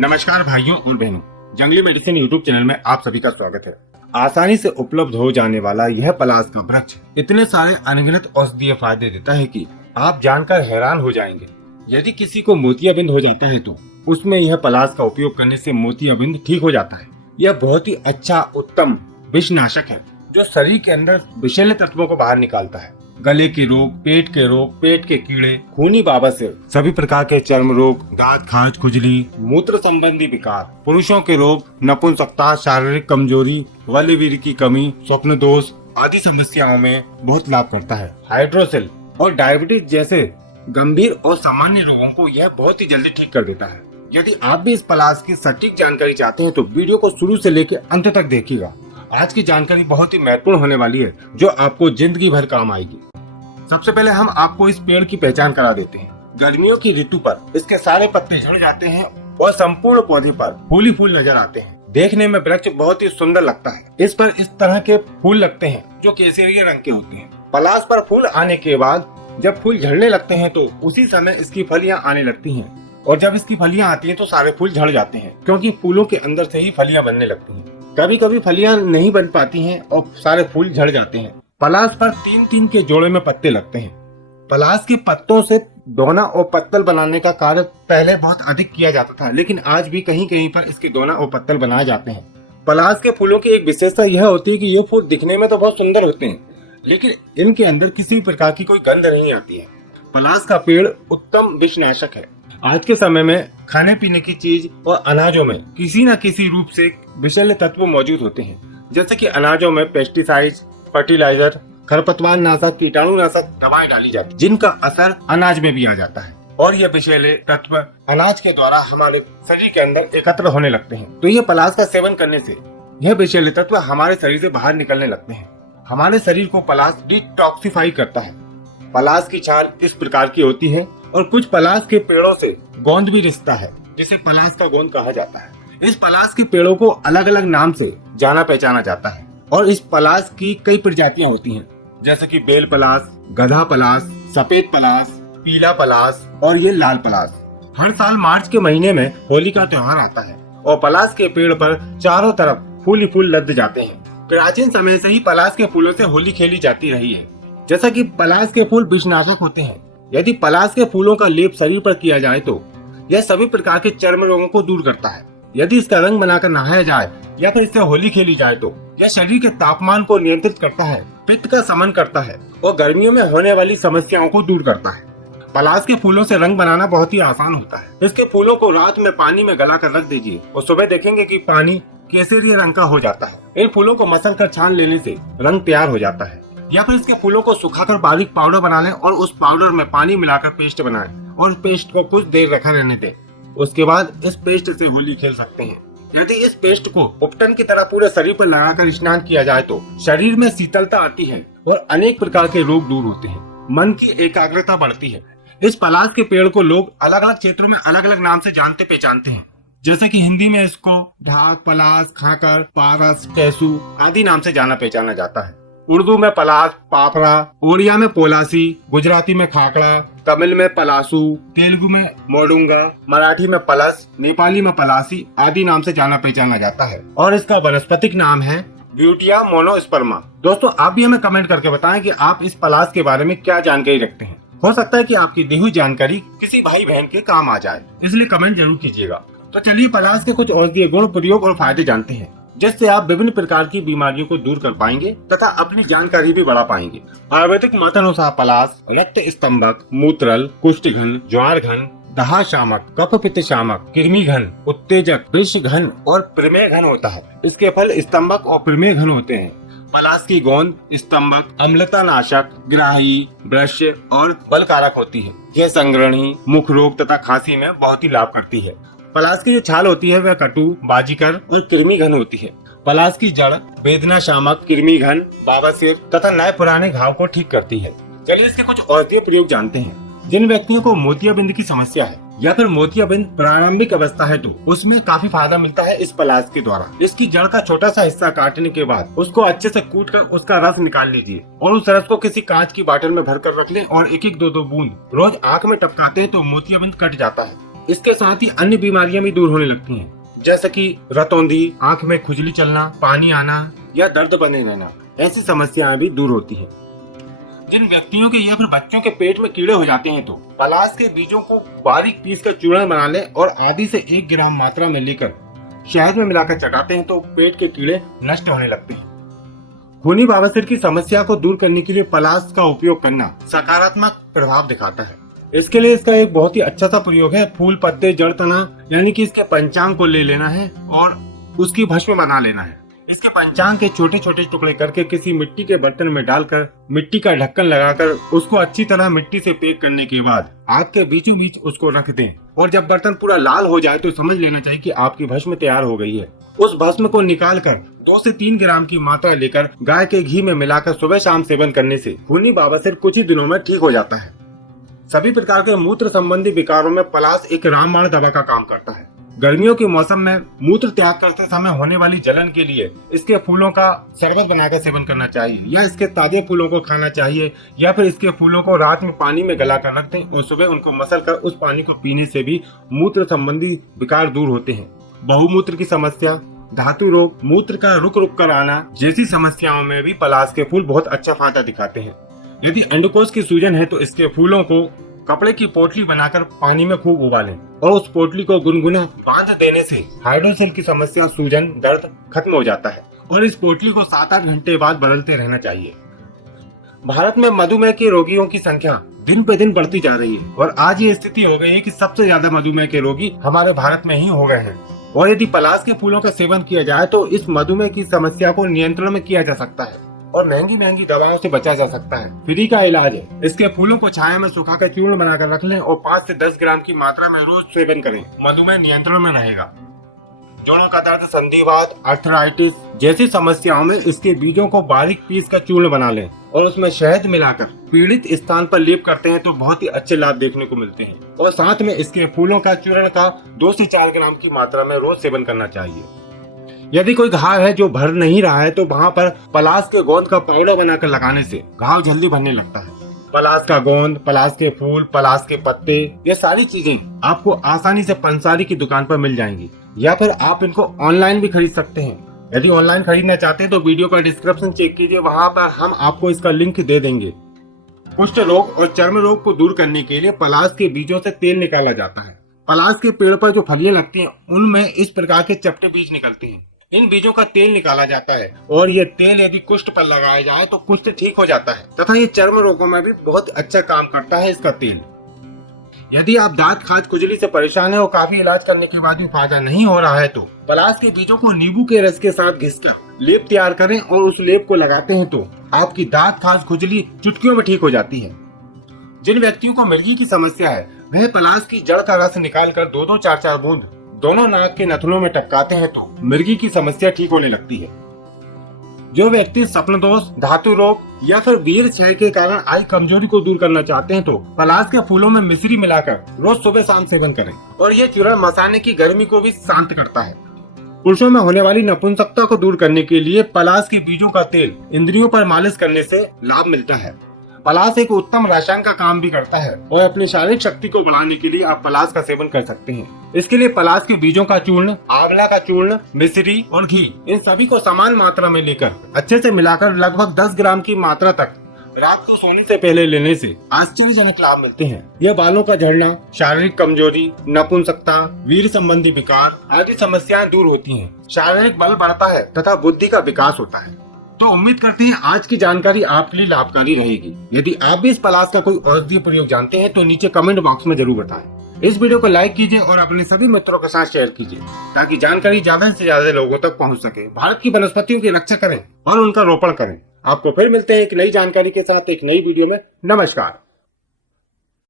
नमस्कार भाइयों और बहनों, जंगली मेडिसिन यूट्यूब चैनल में आप सभी का स्वागत है। आसानी से उपलब्ध हो जाने वाला यह पलाश का वृक्ष इतने सारे अनगिनत औषधीय फायदे देता है कि आप जानकर हैरान हो जाएंगे। यदि किसी को मोतियाबिंद हो जाता है तो उसमें यह पलाश का उपयोग करने से मोतियाबिंद ठीक हो जाता है। यह बहुत ही अच्छा उत्तम विषनाशक है जो शरीर के अंदर विषैले तत्वों को बाहर निकालता है। गले के रोग, पेट के कीड़े, खूनी बवासीर, सभी प्रकार के चर्म रोग, दांत खाज, खुजली, मूत्र संबंधी विकार, पुरुषों के रोग, नपुंसकता, शारीरिक कमजोरी, बलवीर्य की कमी, स्वप्न दोष आदि समस्याओं में बहुत लाभ करता है। हाइड्रोसिल और डायबिटीज जैसे गंभीर और सामान्य रोगों को यह बहुत ही जल्दी ठीक कर देता है। यदि आप भी इस पलाश की सटीक जानकारी चाहते हैं तो वीडियो को शुरू से लेकर अंत तक देखिएगा। आज की जानकारी बहुत ही महत्वपूर्ण होने वाली है जो आपको जिंदगी भर काम आएगी। सबसे पहले हम आपको इस पेड़ की पहचान करा देते हैं। गर्मियों की ऋतु पर इसके सारे पत्ते झड़ जाते हैं और संपूर्ण पौधे पर फूल ही फूल नजर आते हैं। देखने में वृक्ष बहुत ही सुंदर लगता है। इस पर इस तरह के फूल लगते हैं जो केसरिया रंग के होते हैं। पलाश पर फूल आने के बाद जब फूल झड़ने लगते हैं तो उसी समय इसकी फलियां आने लगती हैं और जब इसकी फलियां आती हैं तो सारे फूल झड़ जाते हैं क्योंकि फूलों के अंदर से ही फलियां बनने लगती हैं। कभी कभी फलियां नहीं बन पाती हैं और सारे फूल झड़ जाते हैं। पलाश पर 3-3 के जोड़े में पत्ते लगते हैं। पलाश के पत्तों से दोना और पत्तल बनाने का कार्य पहले बहुत अधिक किया जाता था, लेकिन आज भी कहीं कहीं पर इसके दोना और पत्तल बनाए जाते हैं। पलाश के फूलों की एक विशेषता यह होती है कि ये फूल दिखने में तो बहुत सुंदर होते हैं, लेकिन इनके अंदर किसी भी प्रकार की कोई गंध नहीं आती है। पलाश का पेड़ उत्तम विषनाशक है। आज के समय में खाने पीने की चीज और अनाजों में किसी न किसी रूप से विषैले तत्व मौजूद होते हैं, जैसे कि अनाजों में पेस्टिसाइड, फर्टिलाइजर, खरपतवार नाशक, कीटाणुनाशक दवाएं डाली जाती, जिनका असर अनाज में भी आ जाता है और ये विषैले तत्व अनाज के द्वारा हमारे शरीर के अंदर एकत्र होने लगते हैं। तो ये पलाश का सेवन करने से यह विषैले तत्व हमारे शरीर से बाहर निकलने लगते हैं। हमारे शरीर को पलाश डिटॉक्सिफाई करता है। पलाश की छाल इस प्रकार की होती है और कुछ पलाश के पेड़ों से गोंद भी रिश्ता है, जिसे पलाश का गोंद कहा जाता है। इस पलाश के पेड़ों को अलग अलग नाम से जाना पहचाना जाता है और इस पलाश की कई प्रजातियां होती हैं, जैसे कि बेल पलाश, गधा पलाश, सफेद पलाश, पीला पलाश और ये लाल पलाश। हर साल मार्च के महीने में होली का त्योहार आता है और पलाश के पेड़ पर चारों तरफ फूल ही फूल लद जाते हैं। प्राचीन समय से ही पलाश के फूलों से होली खेली जाती रही है। जैसा कि पलाश के फूल विषनाशक होते हैं, यदि पलाश के फूलों का लेप शरीर पर किया जाए तो यह सभी प्रकार के चर्म रोगों को दूर करता है। यदि इसका रंग बनाकर नहाया जाए या फिर इससे होली खेली जाए तो यह शरीर के तापमान को नियंत्रित करता है, पित्त का शमन करता है और गर्मियों में होने वाली समस्याओं को दूर करता है। पलाश के फूलों से रंग बनाना बहुत ही आसान होता है। इसके फूलों को रात में पानी में गला कर रख दीजिए और सुबह देखेंगे कि पानी केसरिया रंग का हो जाता है। इन फूलों को मसल कर छान लेने से रंग तैयार हो जाता है। या फिर इसके फूलों को सुखाकर बारीक पाउडर बना लें और उस पाउडर में पानी मिलाकर पेस्ट बनाएं और पेस्ट को कुछ देर रखा रहने दें। उसके बाद इस पेस्ट से होली खेल सकते हैं। यदि इस पेस्ट को उपटन की तरह पूरे शरीर पर लगाकर स्नान किया जाए तो शरीर में शीतलता आती है और अनेक प्रकार के रोग दूर होते हैं। मन की एकाग्रता बढ़ती है। इस पलाश के पेड़ को लोग अलग अलग क्षेत्रों में अलग अलग नाम से जानते पहचानते हैं, जैसे कि हिंदी में इसको ढाक, पलाश, खाकर, पारस, कैसू आदि नाम से जाना पहचाना जाता है। उर्दू में पलाश, पापरा, ओडिया में पोलासी, गुजराती में खाकड़ा, तमिल में पलासू, तेलुगु में मोडुंगा, मराठी में पलस, नेपाली में पलासी आदि नाम से जाना पहचाना जाता है और इसका वनस्पतिक नाम है ब्यूटिया मोनोस्पर्मा। दोस्तों, आप भी हमें कमेंट करके बताएं कि आप इस पलाश के बारे में क्या जानकारी रखते हैं। हो सकता है कि आपकी दी हुई जानकारी किसी भाई बहन के काम आ जाए, इसलिए कमेंट जरूर कीजिएगा। तो चलिए पलाश के कुछ औषधीय गुण, प्रयोग और फायदे जानते हैं, जिससे आप विभिन्न प्रकार की बीमारियों को दूर कर पाएंगे तथा अपनी जानकारी भी बढ़ा पाएंगे। आयुर्वेदिक मतानुसार पलाश रक्त स्तंभक, मूत्रल, कुष्ठघन, ज्वार घन, दहा शामक, कफ पित्त शामक, कृमि घन, उत्तेजक, विष घन और प्रमेय घन होता है। इसके फल स्तंभक और प्रमेय घन होते हैं। पलाश की गोंद स्तंभक, अम्लता नाशक, ग्राही, ब्रश और बलकारक होती है। यह संग्रहणी, मुख रोग तथा खांसी में बहुत ही लाभ करती है। पलाश की जो छाल होती है वह कटु, बाजीकर और कृमि घन होती है। पलाश की जड़ वेदना शामक, कृमि घन, बवासीर तथा नए पुराने घाव को ठीक करती है। चलिए इसके कुछ औषधीय प्रयोग जानते हैं। जिन व्यक्तियों को मोतियाबिंद की समस्या है या फिर मोतियाबिंद प्रारंभिक अवस्था है तो उसमें काफी फायदा मिलता है इस पलाश के द्वारा। इसकी जड़ का छोटा सा हिस्सा काटने के बाद उसको अच्छे से कूट कर उसका रस निकाल लीजिए और उस रस को किसी कांच की बाटल में भर कर रख लें और 1-1, 2-2 बूंद रोज आंख में टपकाते हैं तो मोतियाबिंद कट जाता है। इसके साथ ही अन्य बीमारियां भी दूर होने लगती हैं, जैसे कि रतौंधी, आंख में खुजली चलना, पानी आना या दर्द बने रहना। ऐसी समस्याएं भी दूर होती हैं। जिन व्यक्तियों के या फिर बच्चों के पेट में कीड़े हो जाते हैं तो पलाश के बीजों को बारीक पीस कर चूर्ण बना लें और आधी से 1 ग्राम मात्रा में लेकर शहद में मिलाकर चटाते हैं तो पेट के कीड़े नष्ट होने लगते हैं। खूनी बवासीर की समस्या को दूर करने के लिए पलाश का उपयोग करना सकारात्मक प्रभाव दिखाता है। इसके लिए इसका एक बहुत ही अच्छा सा प्रयोग है फूल, पत्ते, जड़, तना, यानी कि इसके पंचांग को ले लेना है और उसकी भस्म बना लेना है। इसके पंचांग के छोटे छोटे टुकड़े करके किसी मिट्टी के बर्तन में डालकर मिट्टी का ढक्कन लगाकर उसको अच्छी तरह मिट्टी से पैक करने के बाद आग के बीचों बीच उसको रख दें और जब बर्तन पूरा लाल हो जाए तो समझ लेना चाहिए कि आपकी भस्म तैयार हो गई है। उस भस्म को निकालकर 2 से 3 ग्राम की मात्रा लेकर गाय के घी में मिलाकर सुबह शाम सेवन करने से खूनी बवासीर कुछ ही दिनों में ठीक हो जाता है। सभी प्रकार के मूत्र संबंधी विकारों में पलाश एक रामबाण दवा का काम करता है। गर्मियों के मौसम में मूत्र त्याग करते समय होने वाली जलन के लिए इसके फूलों का शरबत बनाकर सेवन करना चाहिए या इसके ताजे फूलों को खाना चाहिए या फिर इसके फूलों को रात में पानी में गलाकर रख दें और सुबह उनको मसल कर उस पानी को पीने से भी मूत्र संबंधी विकार दूर होते हैं। बहुमूत्र की समस्या, धातु रोग, मूत्र का रुक रुक कर आना जैसी समस्याओं में भी पलाश के फूल बहुत अच्छा फायदा दिखाते हैं। यदि अंडकोश की सूजन है तो इसके फूलों को कपड़े की पोटली बनाकर पानी में खूब उबालें और उस पोटली को गुनगुना बांध देने से हाइड्रोसेल की समस्या, सूजन, दर्द खत्म हो जाता है और इस पोटली को 7-8 घंटे बाद बदलते रहना चाहिए। भारत में मधुमेह के रोगियों की संख्या दिन पे दिन बढ़ती जा रही है और आज ये स्थिति हो गई है कि सबसे ज्यादा मधुमेह के रोगी हमारे भारत में ही हो गए हैं और यदि पलाश के फूलों का सेवन किया जाए तो इस मधुमेह की समस्या को नियंत्रण में किया जा सकता है और महंगी दवाओं से बचा जा सकता है। फ्री का इलाज है। इसके फूलों को छाया में सुखाकर चूर्ण बनाकर रख लें और 5 से 10 ग्राम की मात्रा में रोज सेवन करें। मधुमेह नियंत्रण में रहेगा। जोड़ों का दर्द, संधिवात, आर्थराइटिस जैसी समस्याओं में इसके बीजों को बारीक पीस कर चूर्ण बना लें और उसमें शहद मिलाकर पीड़ित स्थान पर लेप करते हैं तो बहुत ही अच्छे लाभ देखने को मिलते हैं और साथ में इसके फूलों का चूर्ण का 2 से 4 ग्राम की मात्रा में रोज सेवन करना चाहिए। यदि कोई घाव है जो भर नहीं रहा है तो वहाँ पर पलाश के गोंद का पाउडर बनाकर लगाने से घाव जल्दी भरने लगता है। पलाश का गोंद, पलाश के फूल, पलाश के पत्ते, ये सारी चीजें आपको आसानी से पंसारी की दुकान पर मिल जाएंगी या फिर आप इनको ऑनलाइन भी खरीद सकते हैं। यदि ऑनलाइन खरीदना चाहते हैं तो वीडियो का डिस्क्रिप्शन चेक कीजिए, वहाँ पर हम आपको इसका लिंक दे देंगे। कुष्ठ रोग और चर्म रोग को दूर करने के लिए पलाश के बीजों से तेल निकाला जाता है। पलाश के पेड़ पर जो फलियां लगती हैं उनमें इस प्रकार के चपटे बीज निकलते हैं। इन बीजों का तेल निकाला जाता है और ये तेल यदि कुष्ठ पर लगाया जाए तो कुष्ठ ठीक हो जाता है तथा ये चर्म रोगों में भी बहुत अच्छा काम करता है इसका तेल। यदि आप दांत, खाज, खुजली से परेशान है और काफी इलाज करने के बाद भी फायदा नहीं हो रहा है तो पलाश के बीजों को नींबू के रस के साथ घिसकर लेप तैयार करें और उस लेप को लगाते हैं तो आपकी दांत, खाज, खुजली चुटकियों में ठीक हो जाती है। जिन व्यक्तियों को मिर्गी की समस्या है वह पलाश की जड़ का रस निकाल कर 2-2, 4-4 बूंद दोनों नाक के नथुनों में टपकाते हैं तो मिर्गी की समस्या ठीक होने लगती है। जो व्यक्ति स्वप्न दोष, धातु रोग या फिर वीर क्षय के कारण आई कमजोरी को दूर करना चाहते हैं तो पलाश के फूलों में मिश्री मिलाकर रोज सुबह शाम सेवन करें और ये चूर्ण मसाने की गर्मी को भी शांत करता है। पुरुषों में होने वाली नपुंसकता को दूर करने के लिए पलाश के बीजों का तेल इंद्रियों पर मालिश करने से लाभ मिलता है। पलाश एक उत्तम रासायन का काम भी करता है और अपनी शारीरिक शक्ति को बढ़ाने के लिए आप पलाश का सेवन कर सकते हैं। इसके लिए पलाश के बीजों का चूर्ण, आंवला का चूर्ण, मिश्री और घी इन सभी को समान मात्रा में लेकर अच्छे से मिलाकर लगभग 10 ग्राम की मात्रा तक रात को सोने से पहले लेने से आश्चर्यजनक लाभ मिलते हैं। यह बालों का झड़ना, शारीरिक कमजोरी, नपुंसकता, वीर संबंधी विकार आदि समस्याएं दूर होती हैं। शारीरिक बल बढ़ता है तथा बुद्धि का विकास होता है। तो उम्मीद करते हैं आज की जानकारी आपके लिए लाभकारी रहेगी। यदि आप भी इस पलाश का कोई औषधीय प्रयोग जानते हैं तो नीचे कमेंट बॉक्स में जरूर बताएं। इस वीडियो को लाइक कीजिए और अपने सभी मित्रों के साथ शेयर कीजिए ताकि जानकारी ज्यादा से ज्यादा लोगों तक पहुंच सके। भारत की वनस्पतियों की रक्षा करें और उनका रोपण करें। आपको फिर मिलते हैं एक नई जानकारी के साथ एक नई वीडियो में। नमस्कार।